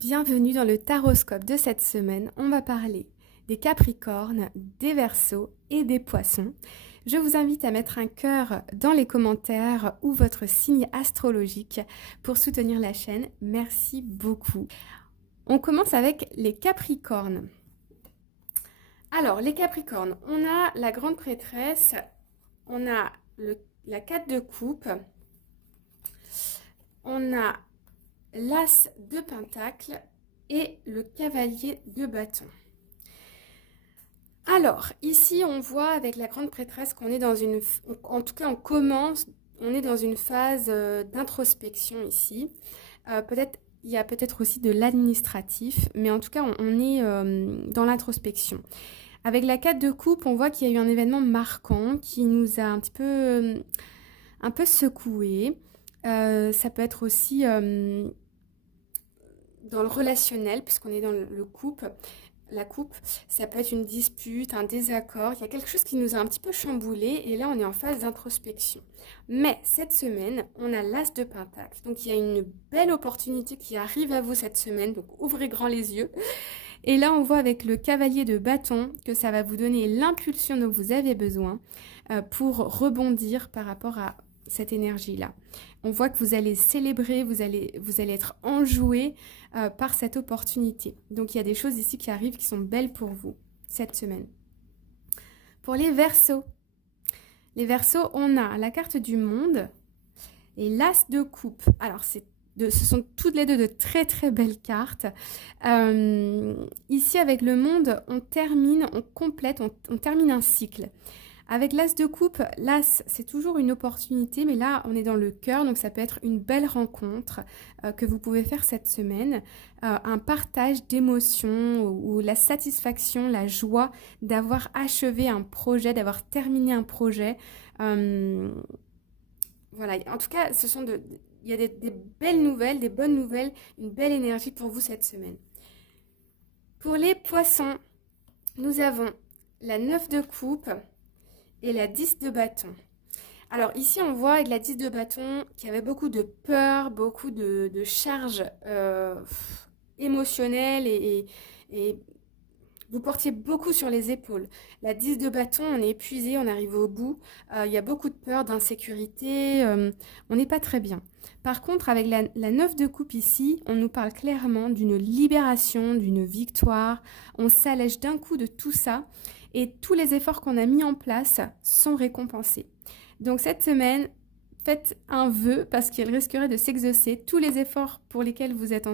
Bienvenue dans le taroscope de cette semaine. On va parler des Capricornes, des Verseaux et des Poissons. Je vous invite à mettre un cœur dans les commentaires ou votre signe astrologique pour soutenir la chaîne. Merci beaucoup. On commence avec les Capricornes. Alors, les Capricornes, on a la grande prêtresse, on a la 4 de coupe, on a l'as de pentacle et le cavalier de bâton. Alors, ici, on voit avec la grande prêtresse qu'on est dans une... En tout cas, on est dans une phase d'introspection ici. Il y a peut-être aussi de l'administratif, mais en tout cas, on est dans l'introspection. Avec la 4 de coupe, on voit qu'il y a eu un événement marquant qui nous a un peu secoué. Ça peut être aussi dans le relationnel, puisqu'on est dans le couple. La coupe, ça peut être une dispute, un désaccord. Il y a quelque chose qui nous a un petit peu chamboulé et là, on est en phase d'introspection. Mais cette semaine, on a l'as de pentacle. Donc, il y a une belle opportunité qui arrive à vous cette semaine. Donc, ouvrez grand les yeux. Et là, on voit avec le cavalier de bâton que ça va vous donner l'impulsion dont vous avez besoin pour rebondir par rapport à cette énergie-là. On voit que vous allez célébrer, vous allez être enjoué par cette opportunité. Donc, il y a des choses ici qui arrivent qui sont belles pour vous cette semaine. Pour les Verseaux, on a la carte du monde et l'as de coupe. Alors, ce sont toutes les deux de très très belles cartes. Ici, avec le monde, on termine un cycle. Avec l'as de coupe, l'as, c'est toujours une opportunité, mais là, on est dans le cœur, donc ça peut être une belle rencontre que vous pouvez faire cette semaine. Un partage d'émotions ou la satisfaction, la joie d'avoir achevé un projet, d'avoir terminé un projet. Voilà, en tout cas, il y a des belles nouvelles, des bonnes nouvelles, une belle énergie pour vous cette semaine. Pour les Poissons, nous avons la 9 de coupe et la 10 de bâton. Alors ici, on voit avec la 10 de bâton qu'il y avait beaucoup de peur, beaucoup de charges émotionnelles et vous portiez beaucoup sur les épaules. La 10 de bâton, on est épuisé, on arrive au bout. Il y a beaucoup de peur, d'insécurité. On n'est pas très bien. Par contre, avec la 9 de coupe ici, on nous parle clairement d'une libération, d'une victoire. On s'allège d'un coup de tout ça. Et tous les efforts qu'on a mis en place sont récompensés. Donc cette semaine, faites un vœu parce qu'il risquerait de s'exaucer. Tous les efforts pour lesquels vous êtes